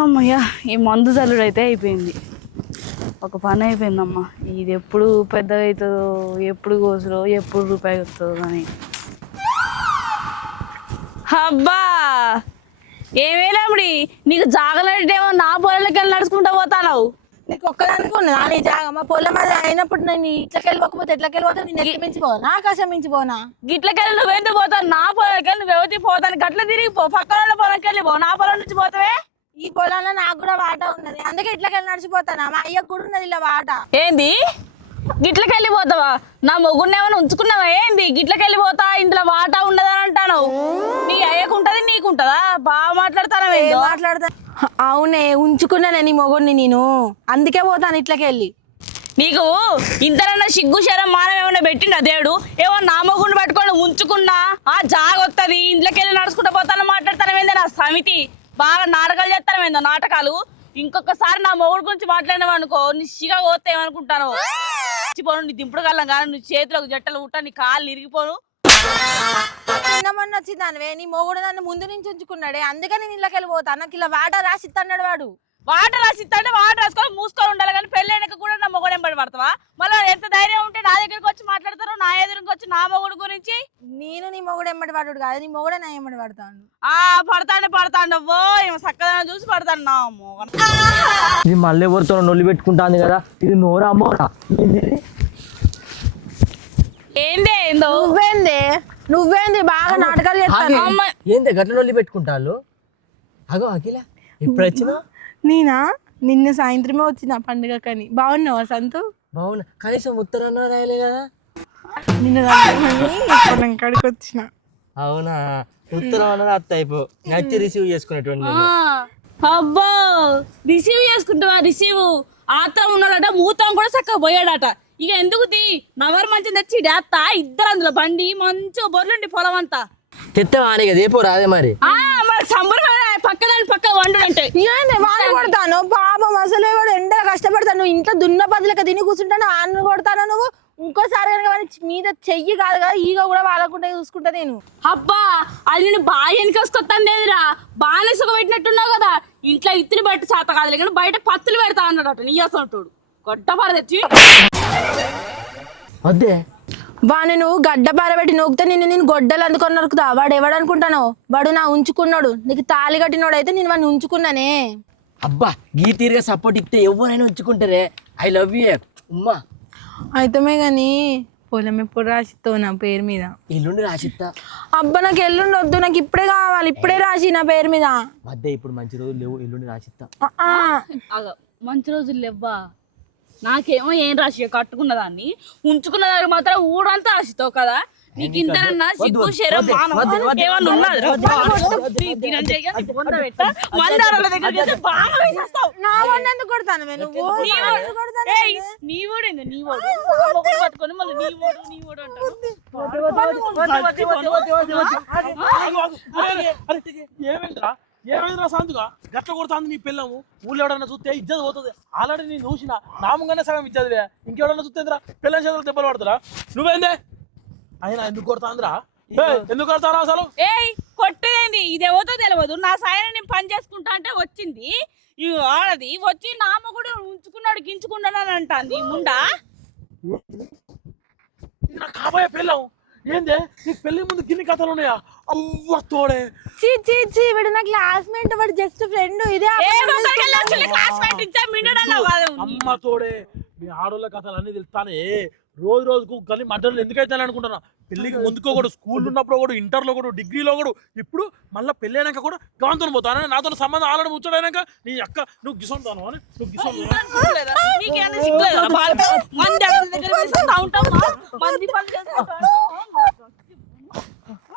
అమ్మయ్య ఈ మందు చల్లుడు అయితే అయిపోయింది. ఒక పని అయిపోయిందమ్మా. ఇది ఎప్పుడు పెద్దగా అవుతుందో, ఎప్పుడు కోసులో, ఎప్పుడు రూపాయి వస్తుందో కానీ. అబ్బా ఏమేలాముడి నీకు జాగలేటేమో నా పొలంలోకి వెళ్ళి నడుచుకుంటా పోతావు. నీకు ఒక్కదానికి ఉన్నదా నీ జాగ? మా పొలం అది అయినప్పుడు నేను ఇట్లకి వెళ్ళిపోకపోతే ఎట్లకి వెళ్ళిపోతా? నేను ఎట్లా మించిపోనా, ఆకాశం మించిపోనా? గిట్లకెళ్ళి నువ్వెందుకు పోతావు? నా పొలంకి వెళ్ళి నువ్వు ఎవరికి పోతాను గట్ల తిరిగిపో. పక్కన పొలంకి వెళ్ళిపో. నా పొలం నుంచి పోతావే. ఈ పొలంలో నాకు కూడా వాటా ఉన్నది, అందుకే ఇట్లకి వెళ్ళి నడిచిపోతానా. మా అయ్యకు కూడా ఉన్నది ఇలా వాటా. ఏంది గిట్లకి వెళ్ళిపోతావా? నా మొగుడిని ఏమైనా ఉంచుకున్నావా ఏంది? గిట్లకి వెళ్ళిపోతా ఇంట్లో వాటా ఉండదని అంటాను. నీ అయ్యకుంటది నీకుంటదా? బాగా మాట్లాడతానవే. మాట్లాడతా? అవునే, ఉంచుకున్నానే నీ మొగుడిని నేను, అందుకే పోతాను ఇట్లకి వెళ్ళి. నీకు ఇంతనన్నా సిగ్గు శరం మానం ఏమైనా పెట్టిండా దేవుడు? ఏమో నా మొగుడిని పట్టుకొని ఉంచుకున్నా ఆ జాగొత్తది ఇంట్లోకి వెళ్ళి నడుచుకుంటూ పోతాను మాట్లాడతానమేంది? నా సమితి బాగా నాటకాలు చేస్తానమేందో నాటకాలు. ఇంకొకసారి నా మొగుడు గురించి మాట్లాడినావు అనుకో నీ సిగా పోతే ఏమనుకుంటాను. పోను నీ దింపుడు కల్లా కానీ నువ్వు చేతులకు జట్టలు ఉంటా నీ కాళ్ళు ఇరిగిపోను. మొన్న వచ్చిందానివే నీ మొగుడు నన్ను ముందు నుంచి ఉంచుకున్నాడే, అందుకే నేను ఇళ్ళకి వెళ్ళిపోతా. నాకు ఇలా వాటర్ రాసి ఇస్తాడు వాడు. వాటర్ రాసి ఇస్తాంటే వాటర్ రాసుకొని మూసుకొని ఉండాలి కానీ పెళ్ళైనాక కూడా నా మొగుడు ఎంబడి పడతావా? మళ్ళీ ఎంత ధైర్యం ఉంటే నా దగ్గరికి వచ్చి మాట్లాడతారు, నా ఎదురుకి వచ్చి నా మొగుడు గురించి. నేను నీ మొగుడు ఎంబడి పడు కాదు, నీ మొగుడే నా ఎంబడి పడతాను. పడతాండవ్వో ఏమో చక్కదనం చూసి పడతాను నా మొగడు. ఇది మళ్ళీ ఎవరితో నొల్లి పెట్టుకుంటాంది కదా, ఇది నోరా అమ్మోరా? ఏందే ఏందో నువ్వేంది బాగా నాటకాలు చేస్తాను. ఏంది గట్ల నొల్లి పెట్టుకుంటారు? అగో అఖిల ఎప్పుడు వచ్చినా? నేనా నిన్న సాయంత్రమే వచ్చిన పండుగ కానీ. బాగున్నావా సంతు? బాగున్నా, కనీసం ఉత్తరాన్న రాయలే కదా. నిన్న కాడికి వచ్చిన. అవునా, ఉత్తరం అన్నది అత్త అయిపో నచ్చి రిసీవ్ చేసుకునేటువంటి. అబ్బా రిసీవ్ చేసుకుంటావా? రిసీవ్ ఆత్రం ఉన్నాడట, మూతం కూడా చక్కగా పోయాడట. ఇక ఎందుకు నవరు మంచి తెచ్చి డేస్తా ఇద్దరు అందులో బండి మంచిగా బొర్లుండి పొలం అంతా తెత్తవానే కదా ఏపో రాదే మరి. సంబరం పక్కదాని పక్క వండు అంటే వాన కొడతాను పాపం. అసలు వాడు ఎండ కష్టపడతాను, నువ్వు ఇంట్లో దున్న బదులక తిని కూర్చుంటాను, ఆన్న కొడతాను నువ్వు. ఇంకోసారి కనుక మీద చెయ్యి కాదు కదా ఈగ కూడా వాళ్ళకుంటే చూసుకుంటా నేను. అబ్బా అది నేను బాగా వెనకొసుకొస్తాను లేదురా, బాగానే సుఖ పెట్టినట్టున్నావు కదా. ఇంట్లో ఇత్తిని బట్టి చేత కాదు కానీ బయట పత్తులు పెడతా అన్నాడట నీ అసలు గొడ్డపార తెచ్చి. వద్దే వాడిని నువ్వు గడ్డ పారబెట్టి నూకితే నేను గొడ్డలు అందుకొని నరుకుతా. వాడు ఎవడనుకుంటాను? వాడు నా ఉంచుకున్నాడు, నీకు తాళి కట్టినోడు అయితే నేను వాడిని ఉంచుకున్నానే. అబ్బా గీ తీరుగా సపోర్ట్ ఇస్తే ఎవరైనా ఉంచుకుంటారే. ఐ లవ్ యూ ఉమ్మా. అయితమే గాని పొలం ఎప్పుడు రాసిస్తావు నా పేరు మీద? ఎల్లుండి రాసిస్తా. అబ్బా నాకు ఎల్లుండి వద్దు, నాకు ఇప్పుడే కావాలి, ఇప్పుడే రాసి నా పేరు మీద. మధ్య ఇప్పుడు మంచి రోజులు లేవు, ఎల్లుండి రాసిస్తా. మంచి రోజులు లేవ్వా? నాకేమో ఏం రాసి కట్టుకున్న దాన్ని ఉంచుకున్న దాన్ని మాత్రం ఊరంతా రాసిస్తావు కదా. నీకు ఇంతనన్నా సిగ్గు శరం ఏమన్నా ఉన్నది? పట్టుకొని మళ్ళీ నీ ఓడు అంటారు. ఏమైందిరా సంతుగా గట్ల కొడుతుంది నీ పిల్లము? ఊళ్ళో ఎవడన్నా చూస్తే ఇజ్జత్ పోతుంది. ఆల్రెడీ నేను చూసిన నామంగానే సగం ఇచ్చేదివే, ఇంకెవడన్నా చూస్తేంద్రా పిల్లల చేతులు దెబ్బలు పడుతురా? నువ్వేందే అయినా ఎందుకు కొడుతుందిరా? ఎందుకు కొడతారా అసలు? కొట్టేది ఇది ఎవరితో తెలియదు. నా సాయం నేను పని చేసుకుంటా అంటే వచ్చింది ఆడది వచ్చి నామ కూడా ఉంచుకున్నాడు గించుకున్నాడు అని అంటాంది ముండా. ఇది నా కాబోయే పిల్లం ఏందే? నీకు పెళ్లి ముందు గిన్ని కథలు ఉన్నాయా? అవ్వ తోడే వీడు నా క్లాస్మేట్, వాడు జస్ట్ ఫ్రెండ్. ఇదే అమ్మ తోడే మీ ఆడోళ్ళ కథలు అన్ని తెలుస్తానే. రోజు రోజుకు కానీ మటన్లు ఎందుకైతే అనుకుంటున్నా. పెళ్లికి ముందుకో కూడా, స్కూల్ ఉన్నప్పుడు కూడా, ఇంటర్లో కూడా, డిగ్రీలో కూడా, ఇప్పుడు మళ్ళీ పెళ్లి అయినాక కూడా గవంతో పోతాను. నాతో సంబంధం ఆల్రెడీ ముచ్చడైనాక నీ అక్క నువ్వు గిసొంతాను అని నువ్వు గిసొంతాను.